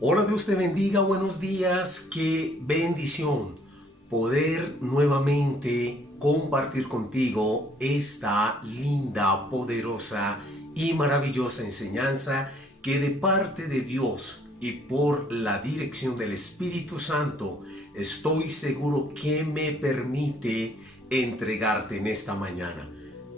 Hola, Dios te bendiga, buenos días, qué bendición poder nuevamente compartir contigo esta linda, poderosa y maravillosa enseñanza que de parte de Dios y por la dirección del Espíritu Santo estoy seguro que me permite entregarte en esta mañana.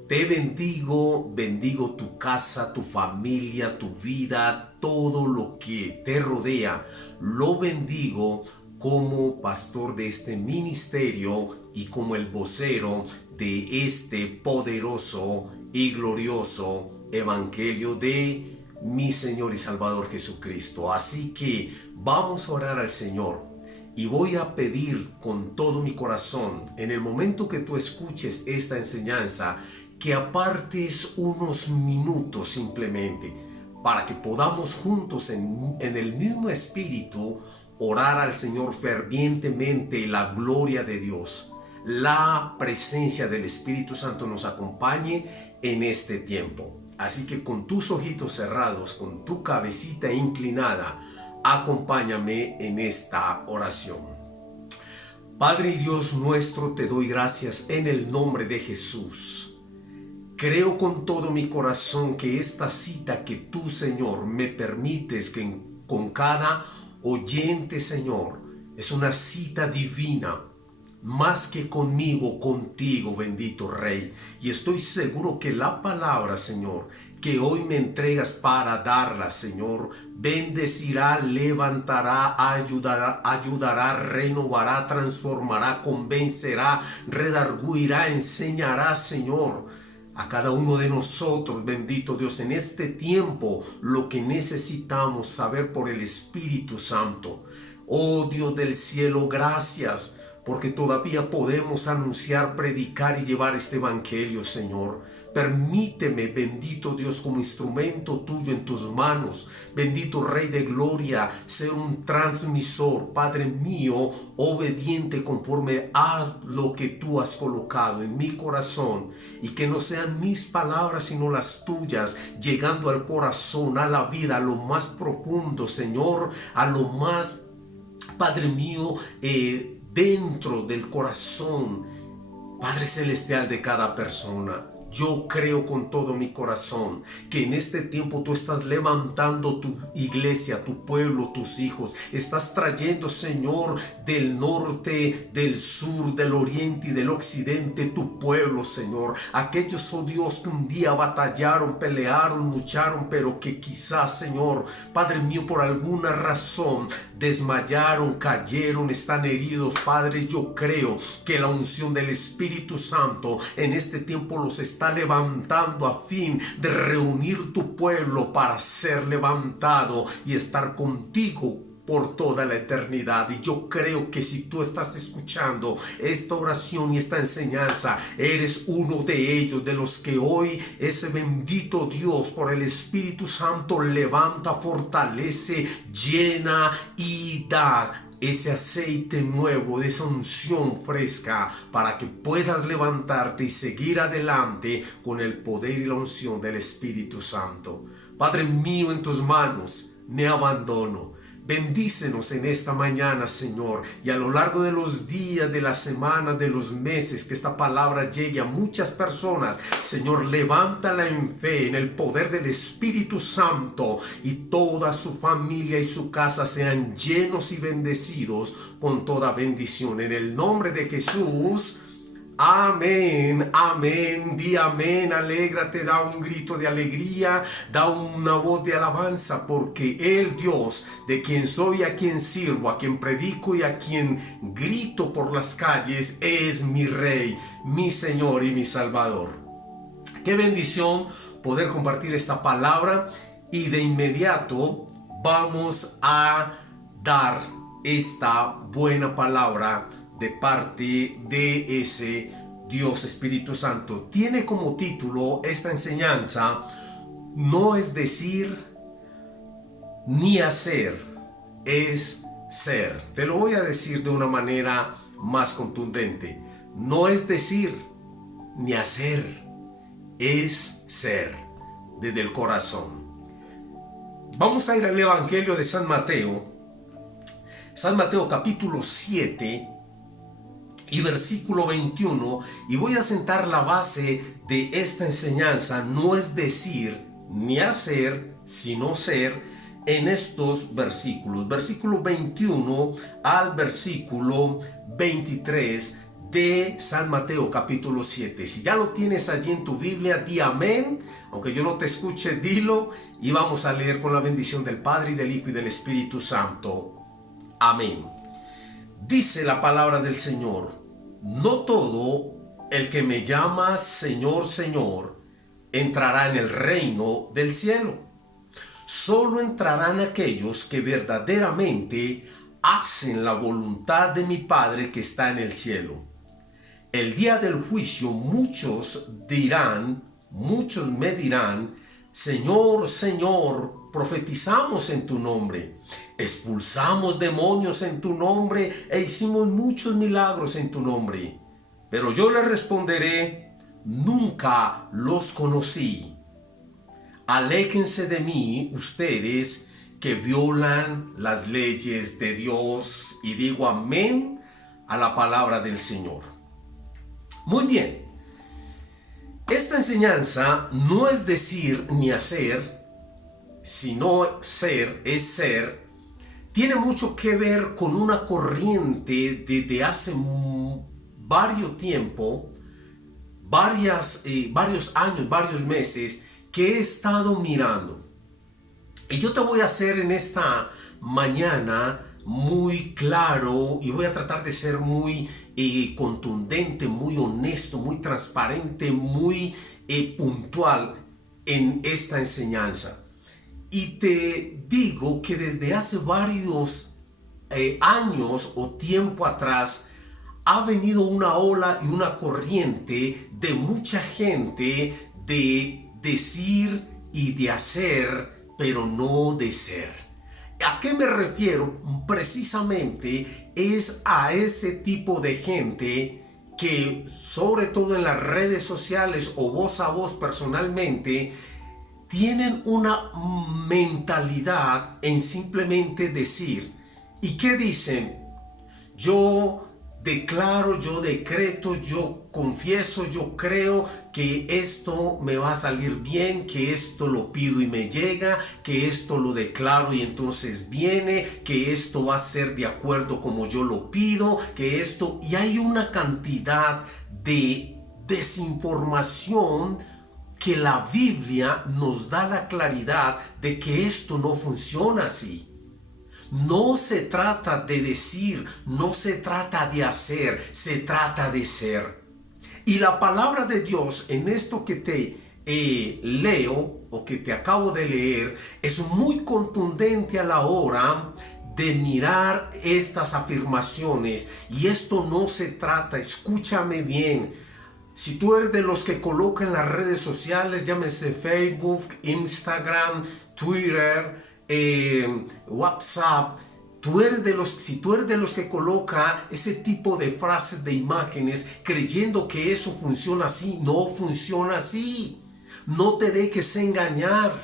Te bendigo, bendigo tu casa, tu familia, tu vida, todo lo que te rodea. Lo bendigo como pastor de este ministerio y como el vocero de este poderoso y glorioso evangelio de mi Señor y Salvador Jesucristo. Así que vamos a orar al Señor. Y voy a pedir con todo mi corazón, en el momento que tú escuches esta enseñanza, que apartes unos minutos simplemente para que podamos juntos en el mismo espíritu orar al Señor fervientemente. La gloria de Dios, la presencia del Espíritu Santo nos acompañe en este tiempo. Así que con tus ojitos cerrados, con tu cabecita inclinada, acompáñame en esta oración. Padre y Dios nuestro, te doy gracias en el nombre de Jesús. Creo con todo mi corazón que esta cita que tú, Señor, me permites con cada oyente, Señor, es una cita divina. Más que conmigo, contigo, bendito Rey. Y estoy seguro que la palabra, Señor, que hoy me entregas para darla, Señor, bendecirá, levantará, ayudará, renovará, transformará, convencerá, redarguirá, enseñará, Señor, a cada uno de nosotros, bendito Dios, en este tiempo, lo que necesitamos saber por el Espíritu Santo. Oh Dios del cielo, gracias, porque todavía podemos anunciar, predicar y llevar este evangelio, Señor. Permíteme, bendito Dios, como instrumento tuyo en tus manos, bendito Rey de Gloria, ser un transmisor, Padre mío, obediente conforme a lo que tú has colocado en mi corazón, y que no sean mis palabras sino las tuyas, llegando al corazón, a la vida, a lo más profundo, Señor, a lo más, Padre mío, dentro del corazón, Padre celestial, de cada persona. Yo creo con todo mi corazón que en este tiempo tú estás levantando tu iglesia, tu pueblo, tus hijos. Estás trayendo, Señor, del norte, del sur, del oriente y del occidente tu pueblo, Señor. Aquellos, oh Dios, que un día batallaron, pelearon, lucharon, pero que quizás, Señor, Padre mío, por alguna razón desmayaron, cayeron, están heridos. Padre, yo creo que la unción del Espíritu Santo en este tiempo los está levantando a fin de reunir tu pueblo para ser levantado y estar contigo por toda la eternidad. Y yo creo que si tú estás escuchando esta oración y esta enseñanza, eres uno de ellos, de los que hoy ese bendito Dios por el Espíritu Santo levanta, fortalece, llena y da ese aceite nuevo, de esa unción fresca, para que puedas levantarte y seguir adelante con el poder y la unción del Espíritu Santo. Padre mío, en tus manos me abandono. Bendícenos en esta mañana, Señor, y a lo largo de los días, de la semana, de los meses, que esta palabra llegue a muchas personas. Señor, levántala en fe, en el poder del Espíritu Santo, y toda su familia y su casa sean llenos y bendecidos con toda bendición. En el nombre de Jesús. Amén, amén, di amén, alégrate, da un grito de alegría, da una voz de alabanza, porque el Dios de quien soy, a quien sirvo, a quien predico y a quien grito por las calles, es mi Rey, mi Señor y mi Salvador. Qué bendición poder compartir esta palabra, y de inmediato vamos a dar esta buena palabra de parte de ese Dios Espíritu Santo. Tiene como título esta enseñanza: no es decir ni hacer, es ser. Te lo voy a decir de una manera más contundente. No es decir ni hacer, es ser desde el corazón. Vamos a ir al Evangelio de San Mateo. San Mateo capítulo 7 y versículo 21. Y voy a sentar la base de esta enseñanza. No es decir ni hacer, sino ser en estos versículos. Versículo 21 al versículo 23 de San Mateo capítulo 7. Si ya lo tienes allí en tu Biblia, di amén. Aunque yo no te escuche, dilo. Y vamos a leer con la bendición del Padre, y del Hijo, y del Espíritu Santo. Amén. Dice la palabra del Señor: no todo el que me llama Señor, Señor, entrará en el reino del cielo. Solo entrarán aquellos que verdaderamente hacen la voluntad de mi Padre que está en el cielo. El día del juicio muchos me dirán: Señor, Señor, profetizamos en tu nombre, expulsamos demonios en tu nombre e hicimos muchos milagros en tu nombre. Pero yo les responderé: nunca los conocí. Aléjense de mí, ustedes que violan las leyes de Dios. Y digo amén a la palabra del Señor. Muy bien. Esta enseñanza no es decir ni hacer, sino ser, es ser. Tiene mucho que ver con una corriente desde hace varios tiempo, varios años, varios meses, que he estado mirando. Y yo te voy a hacer en esta mañana muy claro, y voy a tratar de ser muy contundente, muy honesto, muy transparente, muy puntual en esta enseñanza. Y te digo que desde hace varios años o tiempo atrás ha venido una ola y una corriente de mucha gente de decir y de hacer, pero no de ser. ¿A qué me refiero? Precisamente es a ese tipo de gente que, sobre todo en las redes sociales o voz a voz personalmente, tienen una mentalidad en simplemente decir. ¿Y qué dicen? Yo declaro, yo decreto, yo confieso, yo creo que esto me va a salir bien, que esto lo pido y me llega, que esto lo declaro y entonces viene, que esto va a ser de acuerdo como yo lo pido, que esto... Y hay una cantidad de desinformación que la Biblia nos da la claridad de que esto no funciona así. No se trata de decir, no se trata de hacer, se trata de ser. Y la palabra de Dios en esto que te leo o que te acabo de leer es muy contundente a la hora de mirar estas afirmaciones. Y esto no se trata, escúchame bien. Si tú eres de los que colocan las redes sociales, llámese Facebook, Instagram, Twitter, WhatsApp, si tú eres de los que coloca ese tipo de frases, de imágenes, creyendo que eso funciona así, no funciona así. No te dejes engañar.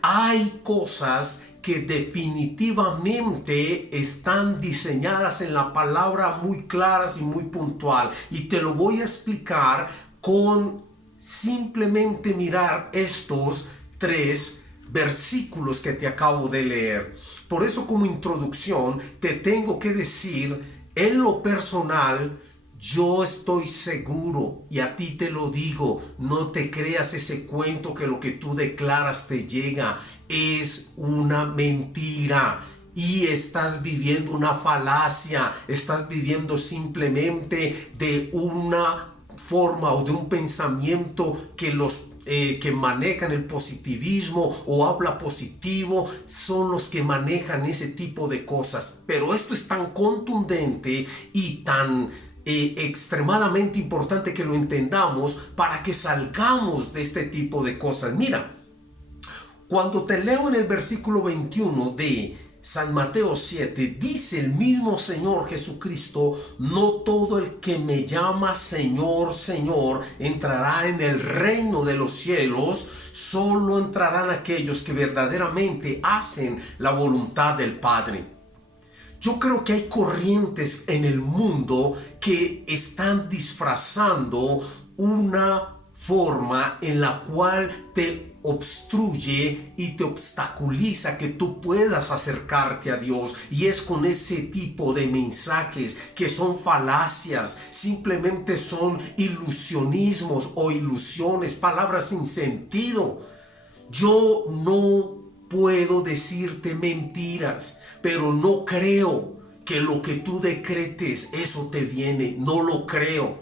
Hay cosas que definitivamente están diseñadas en la palabra muy claras y muy puntual. Y te lo voy a explicar con simplemente mirar estos 3 versículos que te acabo de leer. Por eso, como introducción, te tengo que decir, en lo personal, yo estoy seguro, y a ti te lo digo, no te creas ese cuento que lo que tú declaras te llega. Es una mentira. Y estás viviendo una falacia, estás viviendo simplemente de una forma o de un pensamiento que los que manejan el positivismo o habla positivo son los que manejan ese tipo de cosas. Pero esto es tan contundente y tan extremadamente importante que lo entendamos para que salgamos de este tipo de cosas. Mira, cuando te leo en el versículo 21 de San Mateo 7, dice el mismo Señor Jesucristo: no todo el que me llama Señor, Señor, entrará en el reino de los cielos, solo entrarán aquellos que verdaderamente hacen la voluntad del Padre. Yo creo que hay corrientes en el mundo que están disfrazando una forma en la cual te obstruye y te obstaculiza que tú puedas acercarte a Dios, y es con ese tipo de mensajes que son falacias, simplemente son ilusionismos o ilusiones, palabras sin sentido. Yo no puedo decirte mentiras, pero no creo que lo que tú decretes eso te viene, no lo creo.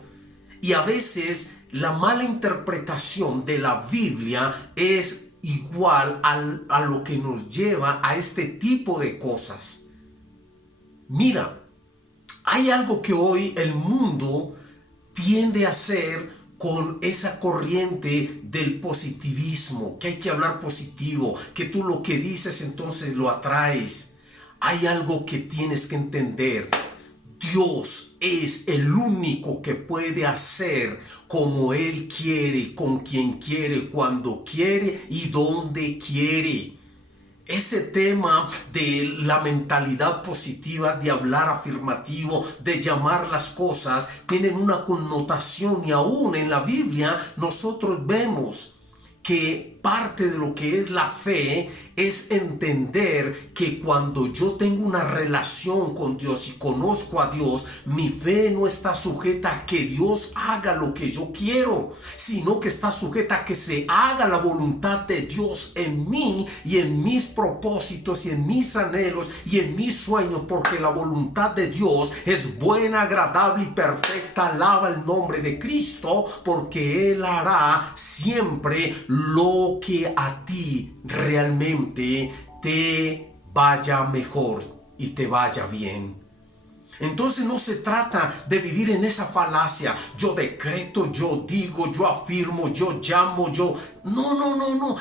Y a veces la mala interpretación de la Biblia es igual a lo que nos lleva a este tipo de cosas. Mira, hay algo que hoy el mundo tiende a hacer con esa corriente del positivismo, que hay que hablar positivo, que tú lo que dices entonces lo atraes. Hay algo que tienes que entender. Dios es el único que puede hacer como Él quiere, con quien quiere, cuando quiere y donde quiere. Ese tema de la mentalidad positiva, de hablar afirmativo, de llamar las cosas, tienen una connotación, y aún en la Biblia nosotros vemos que parte de lo que es la fe es entender que cuando yo tengo una relación con Dios y conozco a Dios, mi fe no está sujeta a que Dios haga lo que yo quiero, sino que está sujeta a que se haga la voluntad de Dios en mí y en mis propósitos y en mis anhelos y en mis sueños, porque la voluntad de Dios es buena, agradable y perfecta. Alaba el nombre de Cristo, porque Él hará siempre lo que a ti realmente te vaya mejor y te vaya bien. Entonces no se trata de vivir en esa falacia. Yo decreto, yo digo, yo afirmo, yo llamo, yo... No.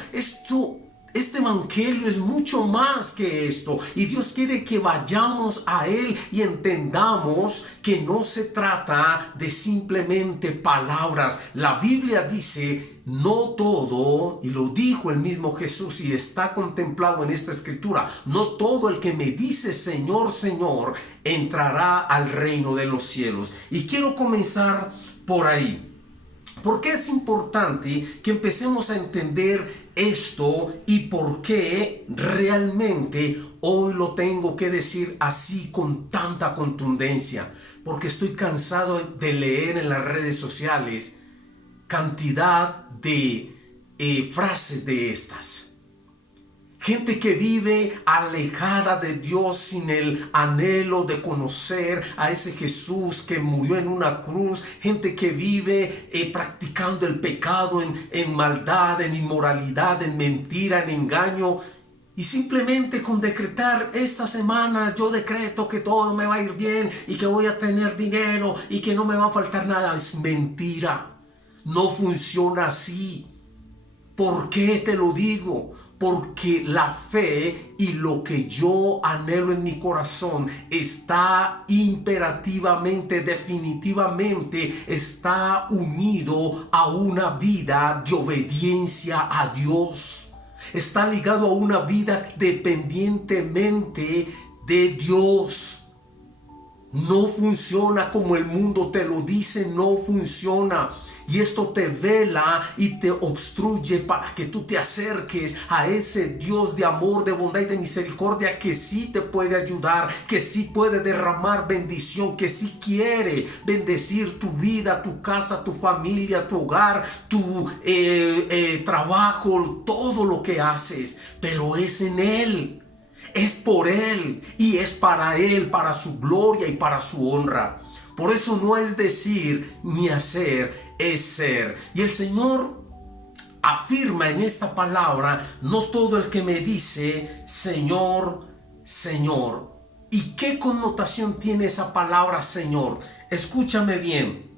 Este evangelio es mucho más que esto, y Dios quiere que vayamos a Él y entendamos que no se trata de simplemente palabras. La Biblia dice: no todo, y lo dijo el mismo Jesús y está contemplado en esta escritura, no todo el que me dice Señor, Señor, entrará al reino de los cielos. Y quiero comenzar por ahí. ¿Por qué es importante que empecemos a entender esto y por qué realmente hoy lo tengo que decir así con tanta contundencia? Porque estoy cansado de leer en las redes sociales cantidad de frases de estas. Gente que vive alejada de Dios sin el anhelo de conocer a ese Jesús que murió en una cruz. Gente que vive practicando el pecado en maldad, en inmoralidad, en mentira, en engaño. Y simplemente con decretar: esta semana yo decreto que todo me va a ir bien y que voy a tener dinero y que no me va a faltar nada. Es mentira. No funciona así. ¿Por qué te lo digo? Porque la fe y lo que yo anhelo en mi corazón está imperativamente, definitivamente, está unido a una vida de obediencia a Dios. Está ligado a una vida dependientemente de Dios. No funciona como el mundo te lo dice, no funciona. Y esto te vela y te obstruye para que tú te acerques a ese Dios de amor, de bondad y de misericordia, que sí te puede ayudar, que sí puede derramar bendición, que sí quiere bendecir tu vida, tu casa, tu familia, tu hogar, tu trabajo, todo lo que haces. Pero es en Él, es por Él y es para Él, para su gloria y para su honra. Por eso no es decir ni hacer, es ser. Y el Señor afirma en esta palabra: no todo el que me dice Señor, Señor. ¿Y qué connotación tiene esa palabra Señor? Escúchame bien.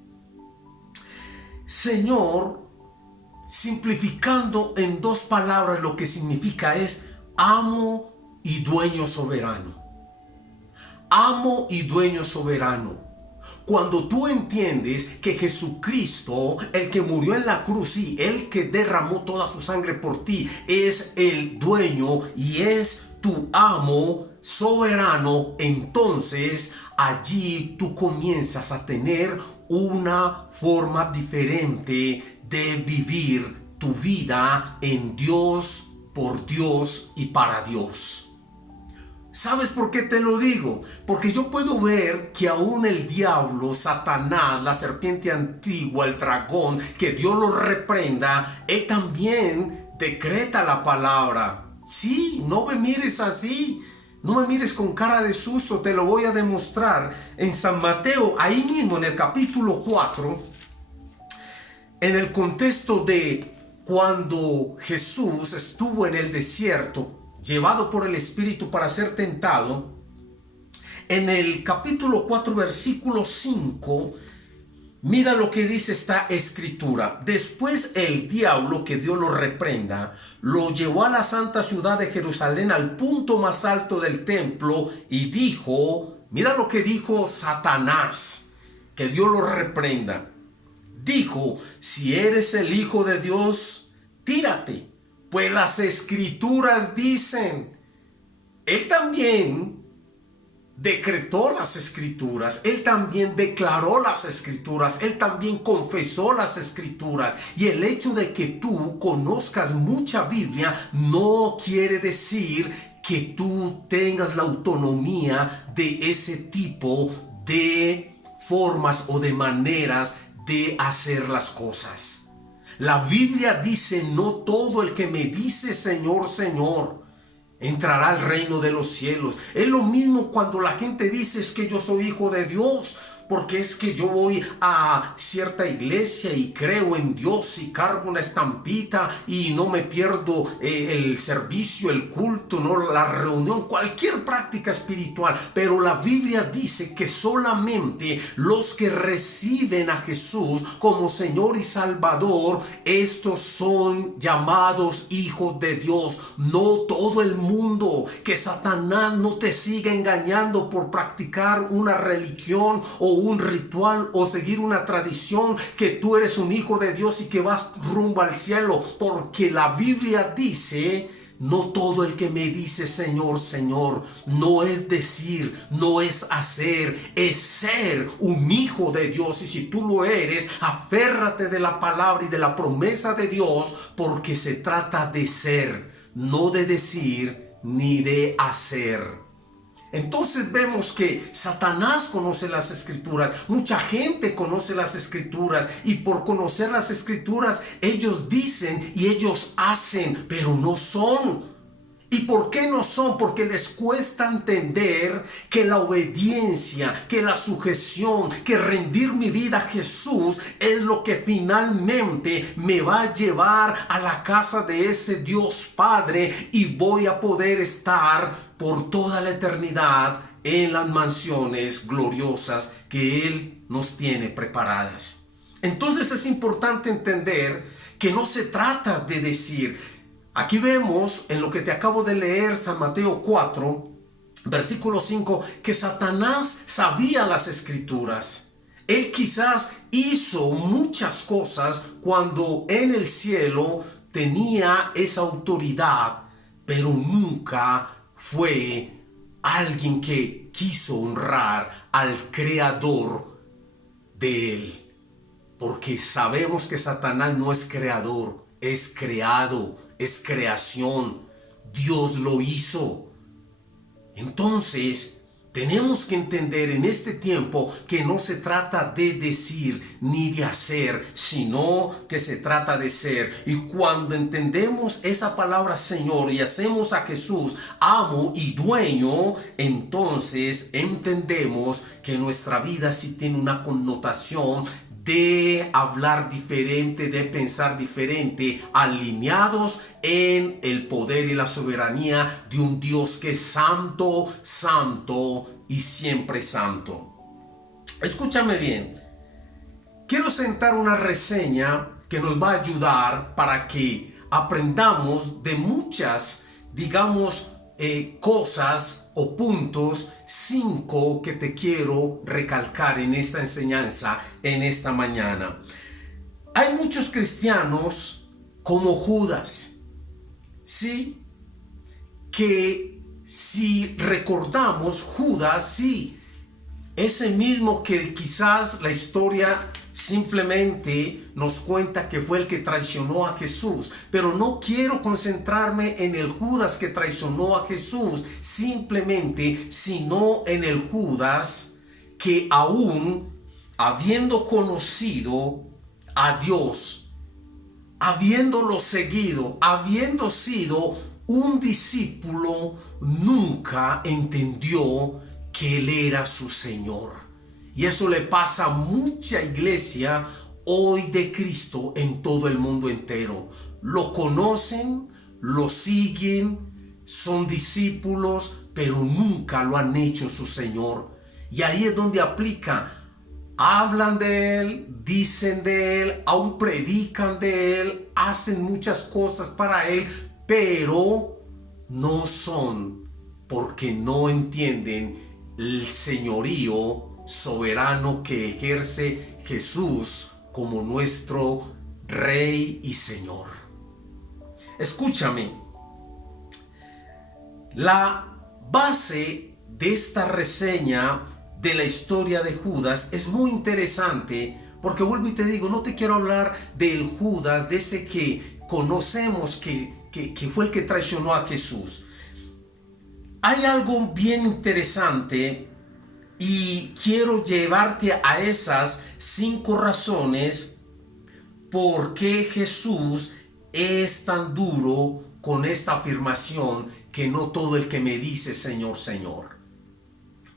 Señor, simplificando en dos palabras, lo que significa es amo y dueño soberano. Amo y dueño soberano. Cuando tú entiendes que Jesucristo, el que murió en la cruz y el que derramó toda su sangre por ti, es el dueño y es tu amo soberano, entonces allí tú comienzas a tener una forma diferente de vivir tu vida en Dios, por Dios y para Dios. ¿Sabes por qué te lo digo? Porque yo puedo ver que aún el diablo, Satanás, la serpiente antigua, el dragón, que Dios lo reprenda, él también decreta la palabra. Sí, no me mires así. No me mires con cara de susto, te lo voy a demostrar. En San Mateo, ahí mismo en el capítulo 4, en el contexto de cuando Jesús estuvo en el desierto, llevado por el Espíritu para ser tentado, en el capítulo 4, versículo 5, mira lo que dice esta escritura. Después el diablo, que Dios lo reprenda, lo llevó a la santa ciudad de Jerusalén, al punto más alto del templo, y dijo, mira lo que dijo Satanás, que Dios lo reprenda. Dijo, si eres el Hijo de Dios, tírate, pues las escrituras dicen. Él también decretó las escrituras, él también declaró las escrituras, él también confesó las escrituras. Y el hecho de que tú conozcas mucha Biblia no quiere decir que tú tengas la autonomía de ese tipo de formas o de maneras de hacer las cosas. La Biblia dice, no todo el que me dice Señor, Señor, entrará al reino de los cielos. Es lo mismo cuando la gente dice es que yo soy hijo de Dios, porque es que yo voy a cierta iglesia y creo en Dios y cargo una estampita y no me pierdo el servicio, el culto, no, la reunión, cualquier práctica espiritual. Pero la Biblia dice que solamente los que reciben a Jesús como Señor y Salvador, estos son llamados hijos de Dios. No todo el mundo. Que Satanás no te siga engañando por practicar una religión o un ritual o seguir una tradición, que tú eres un hijo de Dios y que vas rumbo al cielo, porque la Biblia dice, no todo el que me dice Señor, Señor, no es decir, no es hacer, es ser un hijo de Dios. Y si tú lo eres, aférrate de la palabra y de la promesa de Dios, porque se trata de ser, no de decir ni de hacer. Entonces vemos que Satanás conoce las escrituras, mucha gente conoce las escrituras, y por conocer las escrituras ellos dicen y ellos hacen, pero no son. ¿Y por qué no son? Porque les cuesta entender que la obediencia, que la sujeción, que rendir mi vida a Jesús es lo que finalmente me va a llevar a la casa de ese Dios Padre, y voy a poder estar por toda la eternidad en las mansiones gloriosas que Él nos tiene preparadas. Entonces es importante entender que no se trata de decir. Aquí vemos en lo que te acabo de leer, San Mateo 4, versículo 5, que Satanás sabía las escrituras. Él quizás hizo muchas cosas cuando en el cielo tenía esa autoridad, pero nunca fue alguien que quiso honrar al creador de él. Porque sabemos que Satanás no es creador, es creado, es creación. Dios lo hizo. Entonces, tenemos que entender en este tiempo que no se trata de decir ni de hacer, sino que se trata de ser. Y cuando entendemos esa palabra Señor y hacemos a Jesús amo y dueño, entonces entendemos que nuestra vida sí tiene una connotación de hablar diferente, de pensar diferente, alineados en el poder y la soberanía de un Dios que es santo, santo y siempre santo. Escúchame bien. Quiero sentar una reseña que nos va a ayudar para que aprendamos de muchas, digamos, cosas o puntos, 5 que te quiero recalcar en esta enseñanza, en esta mañana. Hay muchos cristianos como Judas, ¿sí? Que si recordamos, Judas, sí, ese mismo que quizás la historia simplemente nos cuenta que fue el que traicionó a Jesús, pero no quiero concentrarme en el Judas que traicionó a Jesús simplemente, sino en el Judas que aún habiendo conocido a Dios, habiéndolo seguido, habiendo sido un discípulo, nunca entendió que Él era su Señor. Y eso le pasa a mucha iglesia hoy de Cristo en todo el mundo entero. Lo conocen, lo siguen, son discípulos, pero nunca lo han hecho su Señor. Y ahí es donde aplica. Hablan de Él, dicen de Él, aún predican de Él, hacen muchas cosas para Él, pero no son, porque no entienden el señorío soberano que ejerce Jesús como nuestro Rey y Señor. Escúchame, la base de esta reseña de la historia de Judas es muy interesante, porque vuelvo y te digo, no te quiero hablar del Judas, de ese que conocemos que fue el que traicionó a Jesús. Hay algo bien interesante y quiero llevarte a esas 5 razones por qué Jesús es tan duro con esta afirmación que no todo el que me dice Señor, Señor.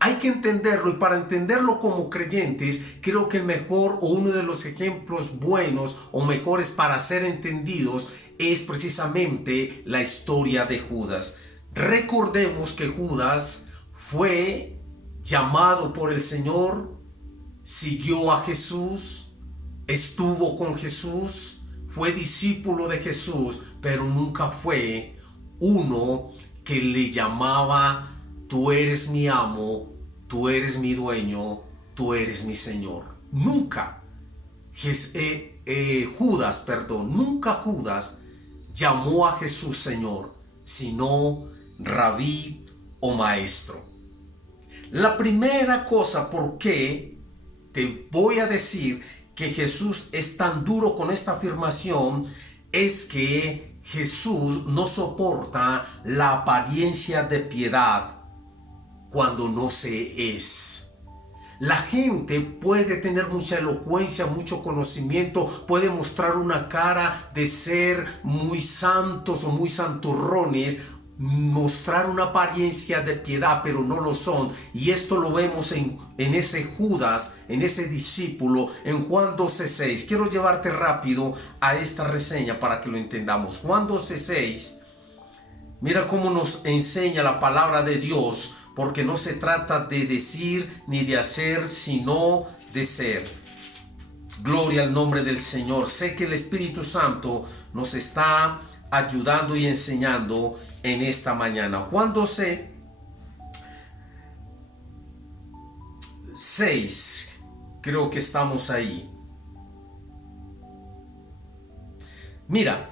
Hay que entenderlo, y para entenderlo como creyentes, creo que el mejor o uno de los ejemplos buenos o mejores para ser entendidos es precisamente la historia de Judas. Recordemos que Judas fue llamado por el Señor, siguió a Jesús, estuvo con Jesús, fue discípulo de Jesús, pero nunca fue uno que le llamaba: tú eres mi amo, tú eres mi dueño, tú eres mi Señor. Nunca nunca Judas llamó a Jesús Señor, sino Rabí o Maestro. La primera cosa por qué te voy a decir que Jesús es tan duro con esta afirmación es que Jesús no soporta la apariencia de piedad cuando no se es. La gente puede tener mucha elocuencia, mucho conocimiento, puede mostrar una cara de ser muy santos o muy santurrones, mostrar una apariencia de piedad, pero no lo son. Y esto lo vemos en ese Judas, en ese discípulo, en Juan 12:6. Quiero llevarte rápido a esta reseña para que lo entendamos. Juan 12:6, mira cómo nos enseña la palabra de Dios, porque no se trata de decir ni de hacer, sino de ser. Gloria al nombre del Señor. Sé que el Espíritu Santo nos está ayudando y enseñando en esta mañana. Juan 12:6, creo que estamos ahí. Mira,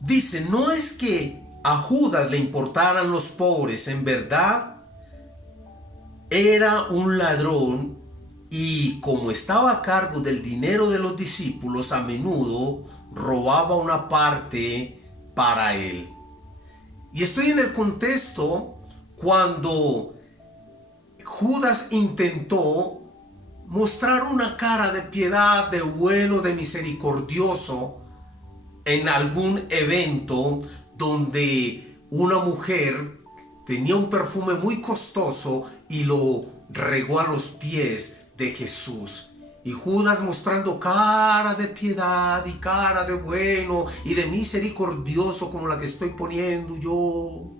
dice: no es que a Judas le importaran los pobres, en verdad era un ladrón, y como estaba a cargo del dinero de los discípulos, a menudo robaba una parte para él. Y estoy en el contexto cuando Judas intentó mostrar una cara de piedad, de bueno, de misericordioso en algún evento donde una mujer tenía un perfume muy costoso y lo regó a los pies de Jesús. Y Judas, mostrando cara de piedad y cara de bueno y de misericordioso como la que estoy poniendo yo,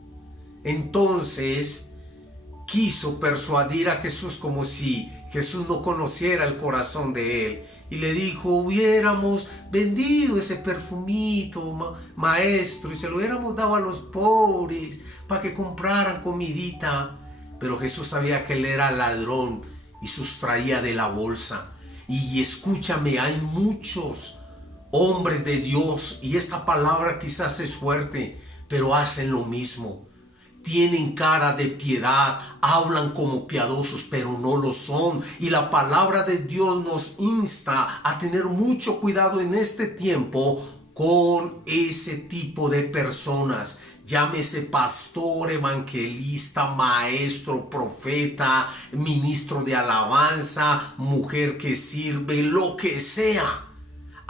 entonces quiso persuadir a Jesús como si Jesús no conociera el corazón de él. y le dijo, hubiéramos vendido ese perfumito, maestro, y se lo hubiéramos dado a los pobres para que compraran comidita. Pero Jesús sabía que él era ladrón y sustraía de la bolsa. Y escúchame, hay muchos hombres de Dios, y esta palabra quizás es fuerte, pero hacen lo mismo. Tienen cara de piedad, hablan como piadosos, pero no lo son. Y la palabra de Dios nos insta a tener mucho cuidado en este tiempo con ese tipo de personas. Llámese pastor, evangelista, maestro, profeta, ministro de alabanza, mujer que sirve, lo que sea.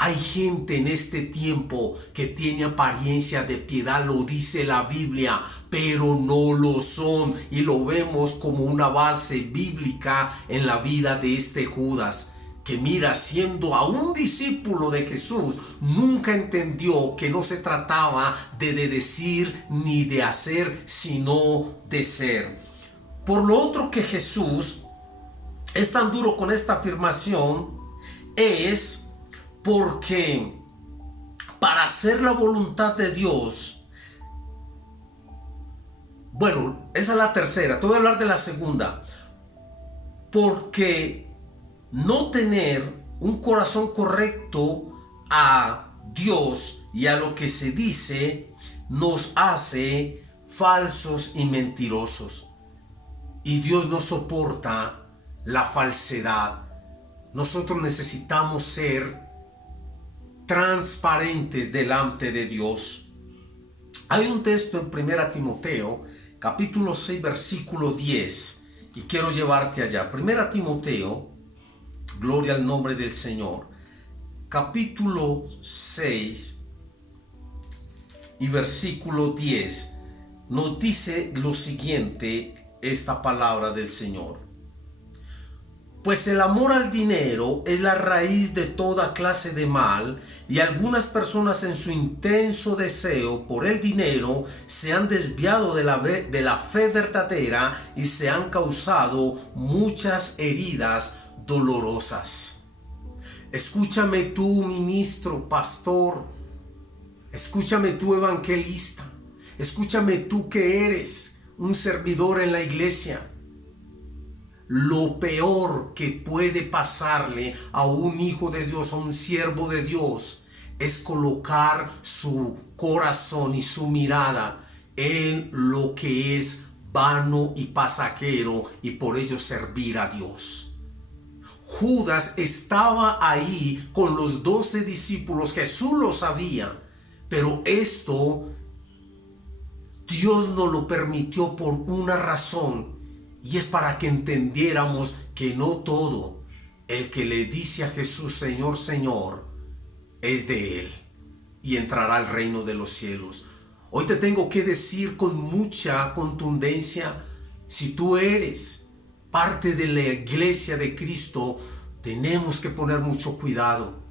Hay gente en este tiempo que tiene apariencia de piedad, lo dice la Biblia, pero no lo son, y lo vemos como una base bíblica en la vida de este Judas, que mira, siendo a un discípulo de Jesús, nunca entendió que no se trataba de decir ni de hacer, sino de ser. Por lo otro, que Jesús es tan duro con esta afirmación es porque para hacer la voluntad de Dios, bueno, esa es la tercera, te voy a hablar de la segunda, porque no tener un corazón correcto a Dios y a lo que se dice nos hace falsos y mentirosos, y Dios no soporta la falsedad. Nosotros necesitamos ser transparentes delante de Dios. Hay un texto en 1 Timoteo, capítulo 6, versículo 10, y quiero llevarte allá. 1 Timoteo, gloria al nombre del Señor, capítulo 6 y versículo 10, nos dice lo siguiente esta palabra del Señor. Pues el amor al dinero es la raíz de toda clase de mal, y algunas personas en su intenso deseo por el dinero se han desviado de la fe verdadera y se han causado muchas heridas dolorosas. Escúchame tú, ministro, pastor, escúchame tú, evangelista, escúchame tú que eres un servidor en la iglesia. Lo peor que puede pasarle a un hijo de Dios, a un siervo de Dios, es colocar su corazón y su mirada en lo que es vano y pasajero, y por ello servir a Dios. Judas estaba ahí con los 12 discípulos, Jesús lo sabía, pero esto Dios nos lo permitió por una razón. Y es para que entendiéramos que no todo el que le dice a Jesús, Señor, Señor, es de Él y entrará al reino de los cielos. Hoy te tengo que decir con mucha contundencia, si tú eres parte de la iglesia de Cristo, tenemos que poner mucho cuidado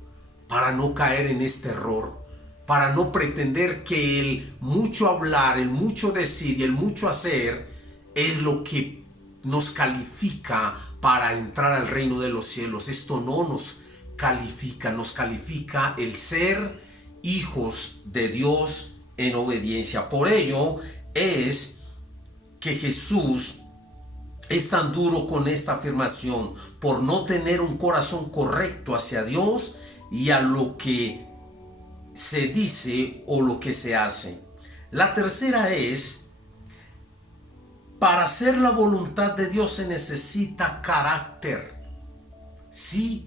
para no caer en este error, para no pretender que el mucho hablar, el mucho decir y el mucho hacer es lo que nos califica para entrar al reino de los cielos. Esto no nos califica el ser hijos de Dios en obediencia. Por ello es que Jesús es tan duro con esta afirmación, por no tener un corazón correcto hacia Dios y a lo que se dice o lo que se hace. La tercera es, para hacer la voluntad de Dios se necesita carácter. Sí,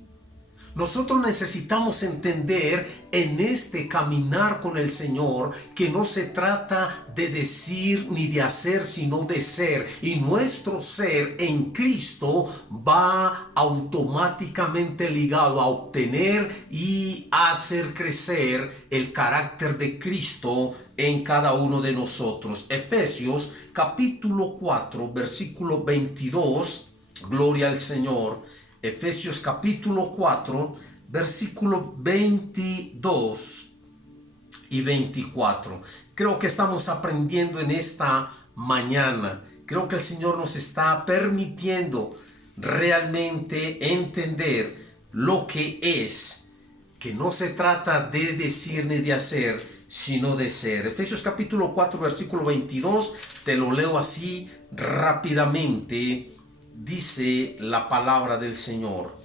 nosotros necesitamos entender en este caminar con el Señor que no se trata de decir ni de hacer, sino de ser. Y nuestro ser en Cristo va automáticamente ligado a obtener y a hacer crecer el carácter de Cristo en cada uno de nosotros. Efesios capítulo 4, versículo 22, gloria al Señor. Efesios capítulo 4, versículo 22 y 24. Creo que estamos aprendiendo en esta mañana. Creo que el Señor nos está permitiendo realmente entender lo que es, que no se trata de decir ni de hacer, sino de ser. Efesios capítulo 4, versículo 22, te lo leo así rápidamente, dice la palabra del Señor.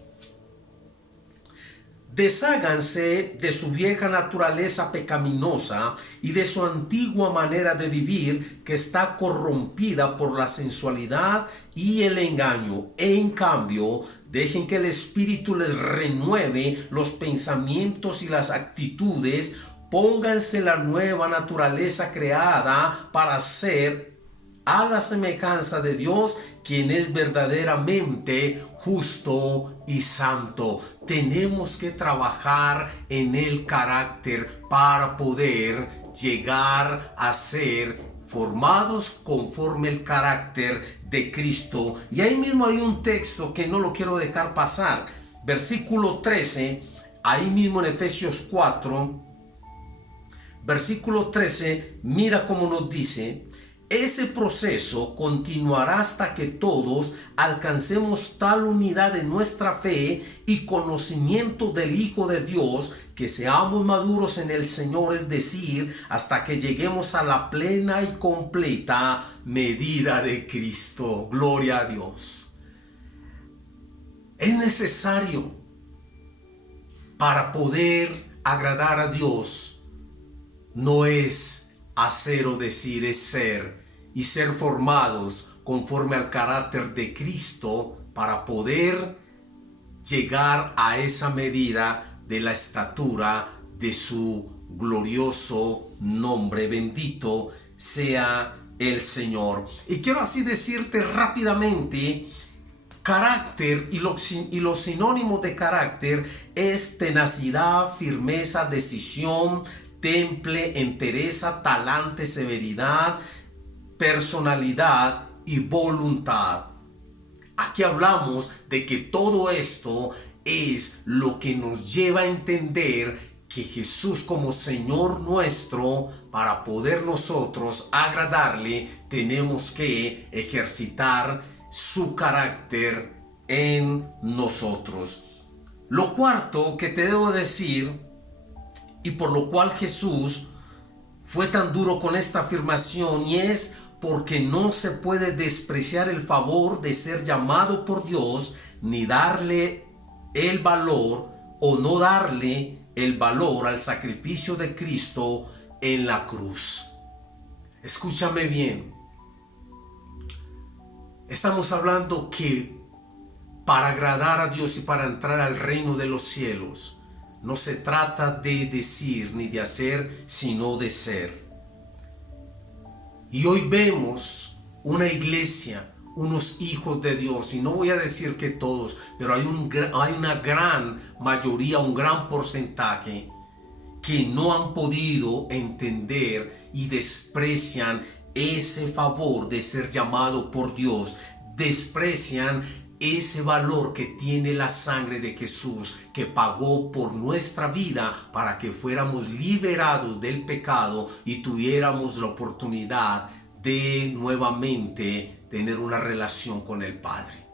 Desháganse de su vieja naturaleza pecaminosa y de su antigua manera de vivir que está corrompida por la sensualidad y el engaño. En cambio, dejen que el Espíritu les renueve los pensamientos y las actitudes. Pónganse la nueva naturaleza creada para ser a la semejanza de Dios, quien es verdaderamente justo y santo. Tenemos que trabajar en el carácter para poder llegar a ser formados conforme el carácter de Cristo. Y ahí mismo hay un texto que no lo quiero dejar pasar. Versículo 13, ahí mismo en Efesios 4, versículo 13, mira cómo nos dice: ese proceso continuará hasta que todos alcancemos tal unidad de nuestra fe y conocimiento del Hijo de Dios, que seamos maduros en el Señor, es decir, hasta que lleguemos a la plena y completa medida de Cristo. Gloria a Dios. Es necesario, para poder agradar a Dios, no es hacer o decir, es ser, y ser formados conforme al carácter de Cristo para poder llegar a esa medida de la estatura de su glorioso nombre. Bendito sea el Señor. Y quiero así decirte rápidamente: carácter y los sinónimos de carácter es tenacidad, firmeza, decisión, temple, entereza, talante, severidad, personalidad y voluntad. Aquí hablamos de que todo esto es lo que nos lleva a entender que Jesús, como Señor nuestro, para poder nosotros agradarle, tenemos que ejercitar su carácter en nosotros. Lo cuarto que te debo decir, y por lo cual Jesús fue tan duro con esta afirmación, y es porque no se puede despreciar el favor de ser llamado por Dios, ni darle el valor o no darle el valor al sacrificio de Cristo en la cruz. Escúchame bien. Estamos hablando que para agradar a Dios y para entrar al reino de los cielos, no se trata de decir ni de hacer, sino de ser. Y hoy vemos una iglesia, unos hijos de Dios, y no voy a decir que todos, pero hay una gran mayoría, un gran porcentaje que no han podido entender y desprecian ese favor de ser llamado por Dios, desprecian ese valor que tiene la sangre de Jesús, que pagó por nuestra vida para que fuéramos liberados del pecado y tuviéramos la oportunidad de nuevamente tener una relación con el Padre.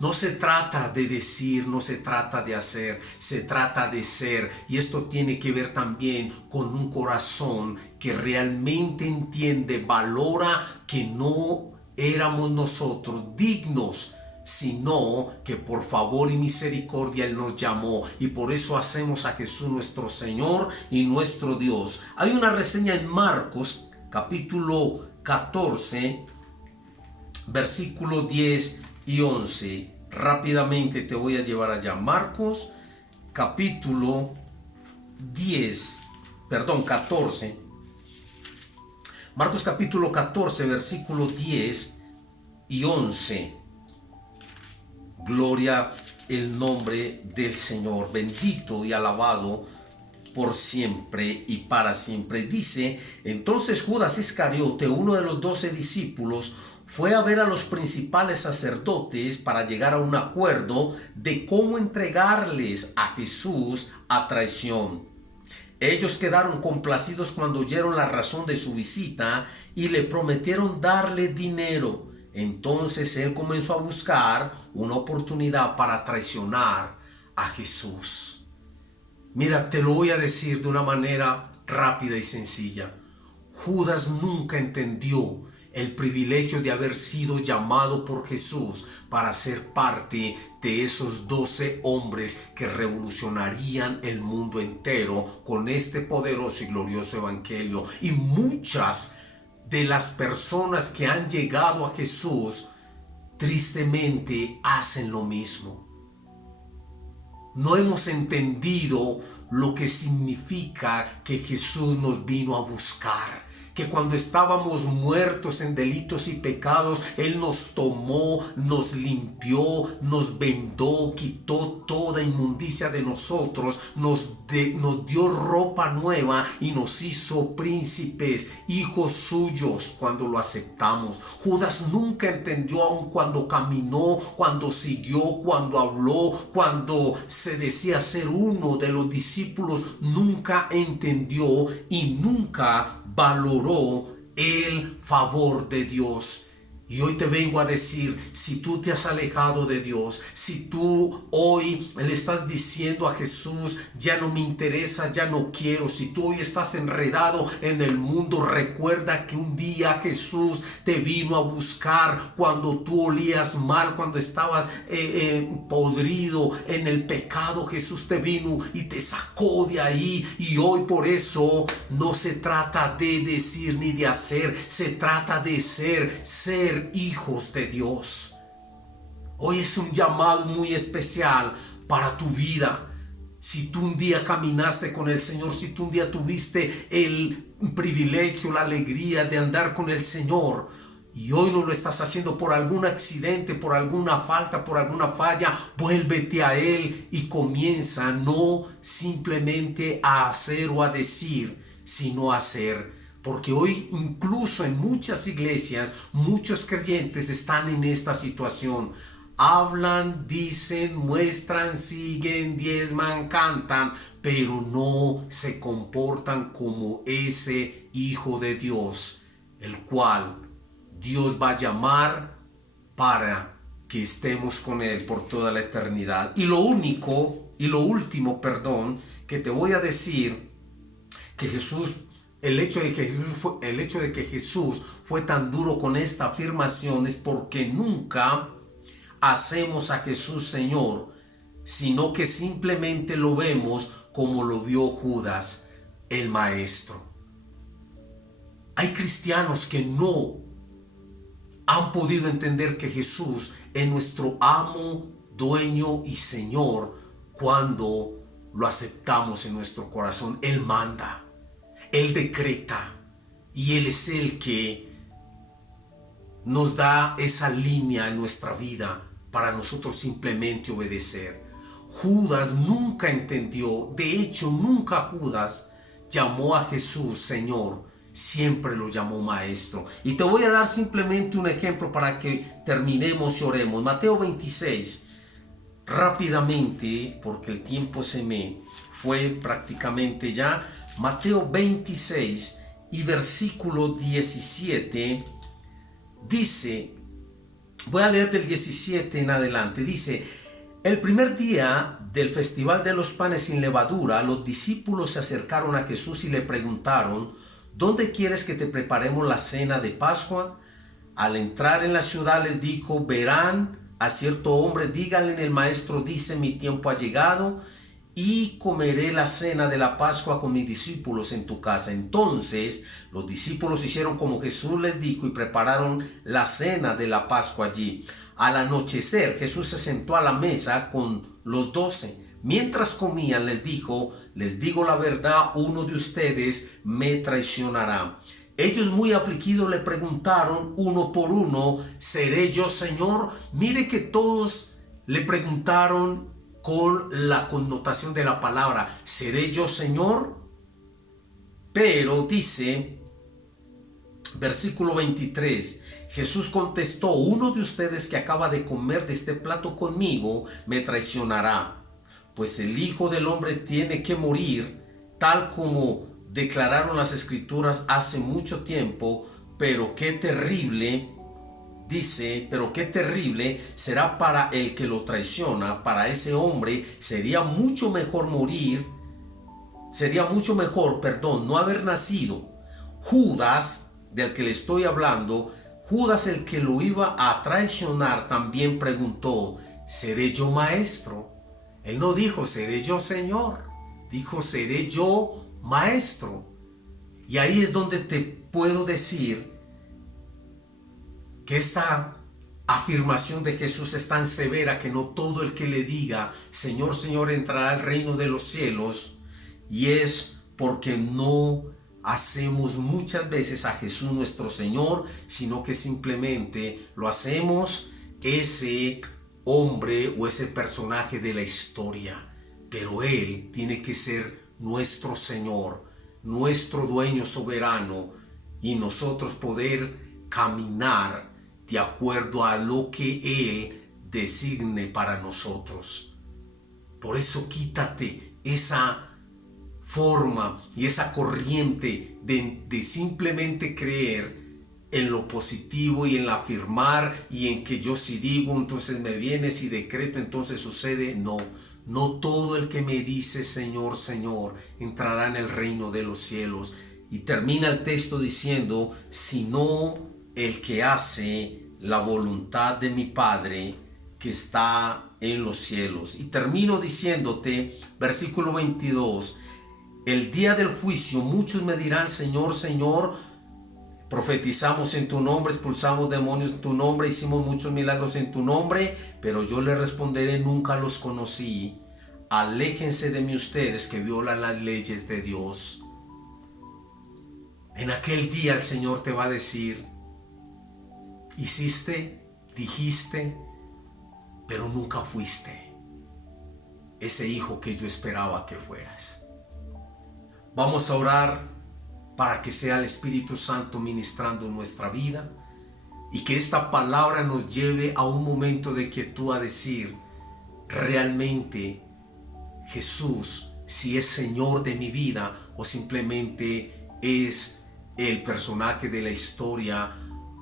No se trata de decir, no se trata de hacer, se trata de ser. Y esto tiene que ver también con un corazón que realmente entiende, valora que no éramos nosotros dignos, sino que por favor y misericordia Él nos llamó, y por eso hacemos a Jesús nuestro Señor y nuestro Dios. Hay una reseña en Marcos capítulo 14 versículo 10 y 11. Rápidamente te voy a llevar allá. Marcos capítulo 14. Marcos capítulo 14, versículo 10 y 11. Gloria el nombre del Señor, bendito y alabado por siempre y para siempre. Dice: entonces Judas Iscariote, uno de los 12 discípulos, fue a ver a los principales sacerdotes para llegar a un acuerdo de cómo entregarles a Jesús a traición. Ellos quedaron complacidos cuando oyeron la razón de su visita y le prometieron darle dinero. Entonces él comenzó a buscar una oportunidad para traicionar a Jesús. Mira, te lo voy a decir de una manera rápida y sencilla. Judas nunca entendió el privilegio de haber sido llamado por Jesús para ser parte de esos 12 hombres que revolucionarían el mundo entero con este poderoso y glorioso evangelio. Y muchas de las personas que han llegado a Jesús tristemente hacen lo mismo. No hemos entendido lo que significa que Jesús nos vino a buscar. Que cuando estábamos muertos en delitos y pecados, Él nos tomó, nos limpió, nos vendó, quitó toda inmundicia de nosotros, nos dio ropa nueva y nos hizo príncipes, hijos suyos cuando lo aceptamos. Judas nunca entendió, aun cuando caminó, cuando siguió, cuando habló, cuando se decía ser uno de los discípulos, nunca entendió y nunca valoró el favor de Dios. Y hoy te vengo a decir, si tú te has alejado de Dios, si tú hoy le estás diciendo a Jesús, ya no me interesa, ya no quiero, si tú hoy estás enredado en el mundo, recuerda que un día Jesús te vino a buscar cuando tú olías mal, cuando estabas podrido en el pecado. Jesús te vino y te sacó de ahí. Y hoy por eso no se trata de decir ni de hacer, se trata de ser hijos de Dios. Hoy es un llamado muy especial para tu vida. Si tú un día caminaste con el Señor, si tú un día tuviste el privilegio, la alegría de andar con el Señor y hoy no lo estás haciendo por algún accidente, por alguna falta, por alguna falla, vuélvete a Él y comienza no simplemente a hacer o a decir, sino a hacer. Porque hoy incluso en muchas iglesias, muchos creyentes están en esta situación. Hablan, dicen, muestran, siguen, diezman, cantan, pero no se comportan como ese hijo de Dios, el cual Dios va a llamar para que estemos con Él por toda la eternidad. Y lo último, que te voy a decir, que Jesús... El hecho de que Jesús fue tan duro con esta afirmación es porque nunca hacemos a Jesús Señor, sino que simplemente lo vemos como lo vio Judas, el maestro. Hay cristianos que no han podido entender que Jesús es nuestro amo, dueño y Señor cuando lo aceptamos en nuestro corazón. Él manda. Él decreta y Él es el que nos da esa línea en nuestra vida para nosotros simplemente obedecer. Judas nunca entendió, de hecho nunca Judas llamó a Jesús Señor, siempre lo llamó Maestro. Y te voy a dar simplemente un ejemplo para que terminemos y oremos. Mateo 26, rápidamente, porque el tiempo se me fue prácticamente ya. Mateo 26 y versículo 17 dice, voy a leer del 17 en adelante, dice: el primer día del festival de los panes sin levadura, los discípulos se acercaron a Jesús y le preguntaron: ¿dónde quieres que te preparemos la cena de Pascua? Al entrar en la ciudad les dijo: verán a cierto hombre, díganle, el maestro dice, mi tiempo ha llegado y comeré la cena de la Pascua con mis discípulos en tu casa. Entonces los discípulos hicieron como Jesús les dijo y prepararon la cena de la Pascua allí. Al anochecer Jesús se sentó a la mesa con los 12. Mientras comían les dijo: les digo la verdad, uno de ustedes me traicionará. Ellos, muy afligidos, le preguntaron uno por uno: ¿seré yo, Señor? Mire que todos le preguntaron con la connotación de la palabra, ¿seré yo, Señor? Pero dice, versículo 23, Jesús contestó: uno de ustedes que acaba de comer de este plato conmigo me traicionará. Pues el Hijo del Hombre tiene que morir, tal como declararon las Escrituras hace mucho tiempo, pero qué terrible dice, pero qué terrible será para el que lo traiciona. Para ese hombre sería mucho mejor no haber nacido. Judas, del que le estoy hablando, Judas, el que lo iba a traicionar, también preguntó, ¿seré yo maestro? Él no dijo, seré yo Señor. Dijo, seré yo maestro. Y ahí es donde te puedo decir que esta afirmación de Jesús es tan severa que no todo el que le diga, Señor, Señor, entrará al reino de los cielos. Y es porque no hacemos muchas veces a Jesús nuestro Señor, sino que simplemente lo hacemos ese hombre o ese personaje de la historia. Pero Él tiene que ser nuestro Señor, nuestro dueño soberano, y nosotros poder caminar de acuerdo a lo que Él designe para nosotros. Por eso quítate esa forma y esa corriente de simplemente creer en lo positivo y en la afirmar y en que yo si digo entonces me viene, si decreto entonces sucede. No todo el que me dice Señor, Señor entrará en el reino de los cielos. Y termina el texto diciendo, sino el que hace la voluntad de mi Padre que está en los cielos. Y termino diciéndote, versículo 22, el día del juicio muchos me dirán, Señor, Señor, profetizamos en tu nombre, expulsamos demonios en tu nombre, hicimos muchos milagros en tu nombre, pero yo le responderé, nunca los conocí. Aléjense de mí ustedes que violan las leyes de Dios. En aquel día el Señor te va a decir, hiciste, dijiste, pero nunca fuiste ese hijo que yo esperaba que fueras. Vamos a orar para que sea el Espíritu Santo ministrando nuestra vida y que esta palabra nos lleve a un momento de quietud a decir, realmente Jesús, si es Señor de mi vida o simplemente es el personaje de la historia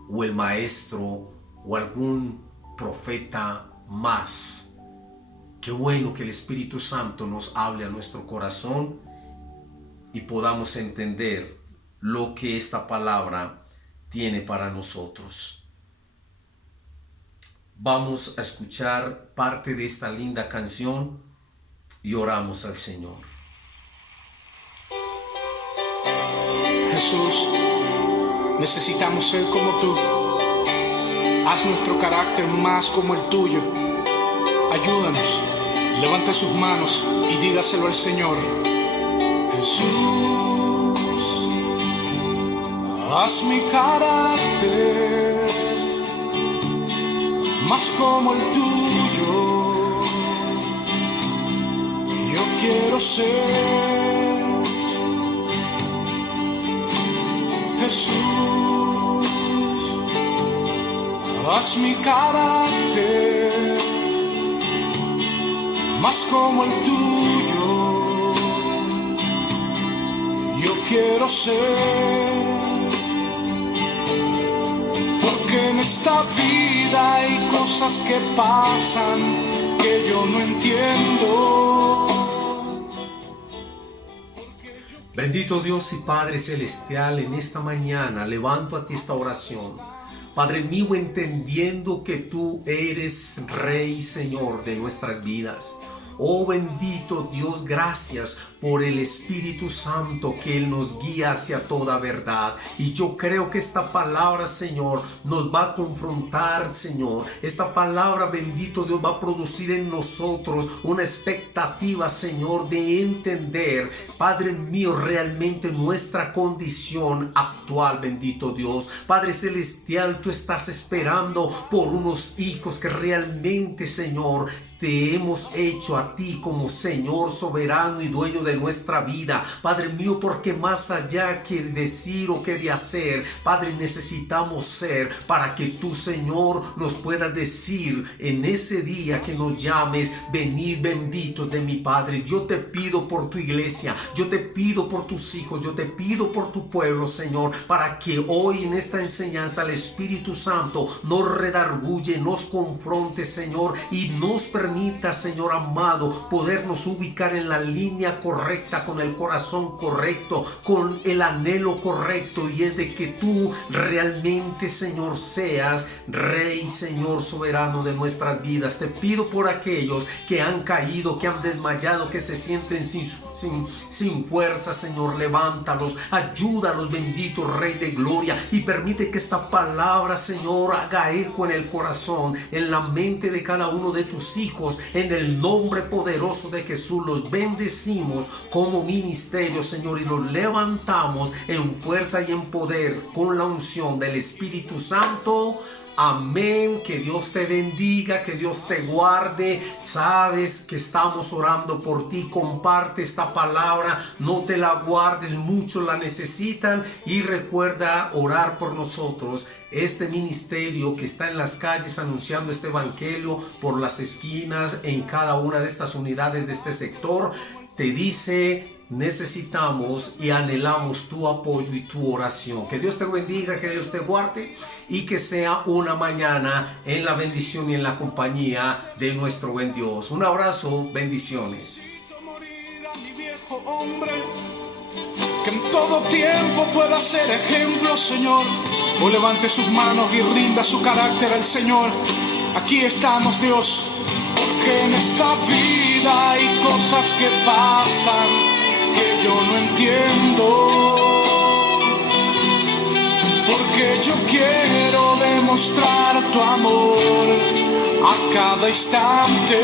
o el maestro o algún profeta más. Qué bueno que el Espíritu Santo nos hable a nuestro corazón y podamos entender lo que esta palabra tiene para nosotros. Vamos a escuchar parte de esta linda canción y oramos al Señor. Jesús, necesitamos ser como tú. Haz nuestro carácter más como el tuyo. Ayúdanos. Levante sus manos y dígaselo al Señor. Jesús, haz mi carácter más como el tuyo. Yo quiero ser Jesús, haz mi carácter más como el tuyo. Yo quiero ser, porque en esta vida hay cosas que pasan que yo no entiendo. Bendito Dios y Padre Celestial, en esta mañana levanto a ti esta oración. Padre mío, entendiendo que tú eres Rey y Señor de nuestras vidas. Oh bendito Dios, gracias por el Espíritu Santo que Él nos guía hacia toda verdad. Y yo creo que esta palabra, Señor, nos va a confrontar, Señor. Esta palabra, bendito Dios, va a producir en nosotros una expectativa, Señor, de entender, Padre mío, realmente nuestra condición actual, bendito Dios. Padre Celestial, tú estás esperando por unos hijos que realmente, Señor, te hemos hecho a ti como Señor soberano y dueño de nuestra vida, Padre mío, porque más allá que decir o que de hacer, Padre, necesitamos ser para que tú, Señor, nos puedas decir en ese día que nos llames: venid benditos de mi Padre. Yo te pido por tu iglesia, yo te pido por tus hijos, yo te pido por tu pueblo, Señor, para que hoy en esta enseñanza el Espíritu Santo nos redarguye, nos confronte, Señor, y nos permita, Señor amado, podernos ubicar en la línea correcta, con el corazón correcto, con el anhelo correcto, y es de que tú realmente, Señor, seas Rey, Señor soberano de nuestras vidas. Te pido por aquellos que han caído, que han desmayado, que se sienten sin fuerza, Señor, levántalos, ayúdalos, bendito Rey de gloria, y permite que esta palabra, Señor, haga eco en el corazón, en la mente de cada uno de tus hijos. En el nombre poderoso de Jesús los bendecimos como ministerio, Señor, y los levantamos en fuerza y en poder con la unción del Espíritu Santo. Amén. Que Dios te bendiga, que Dios te guarde. Sabes que estamos orando por ti. Comparte esta palabra, no te la guardes, muchos la necesitan, y recuerda orar por nosotros. Este ministerio que está en las calles anunciando este evangelio por las esquinas, en cada una de estas unidades de este sector, te dice: necesitamos y anhelamos tu apoyo y tu oración. Que Dios te bendiga, que Dios te guarde, y que sea una mañana en la bendición y en la compañía de nuestro buen Dios. Un abrazo, bendiciones. Que en todo tiempo pueda ser ejemplo, Señor. O levante sus manos y rinda su carácter al Señor. Aquí estamos, Dios, porque en esta vida hay cosas que pasan que yo no entiendo, porque yo quiero demostrar tu amor a cada instante.